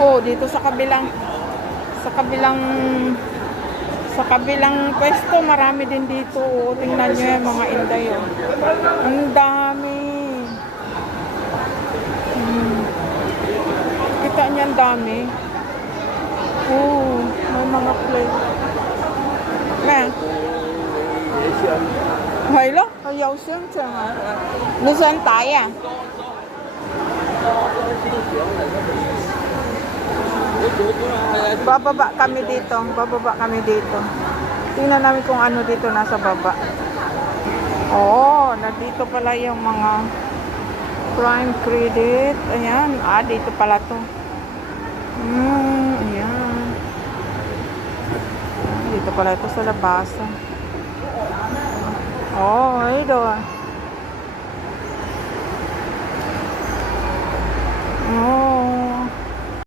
Oh, dito sa kabilang pwesto, marami din dito. Oh, tingnan nyo yan, mga inday. Oh. Ang dami. Kita niyo ang dami. Oh, may mga plate. Nah. 係咯，佢有商場啊。你想睇啊？Bababa kami dito. Bababa kami dito. Tingnan namin kung ano dito nasa baba. Oh, nandito pala yung mga prime credit. Ayan. Ah, dito pala to. Ayan. Dito pala ito sa labasan. Oh, ito. Oh.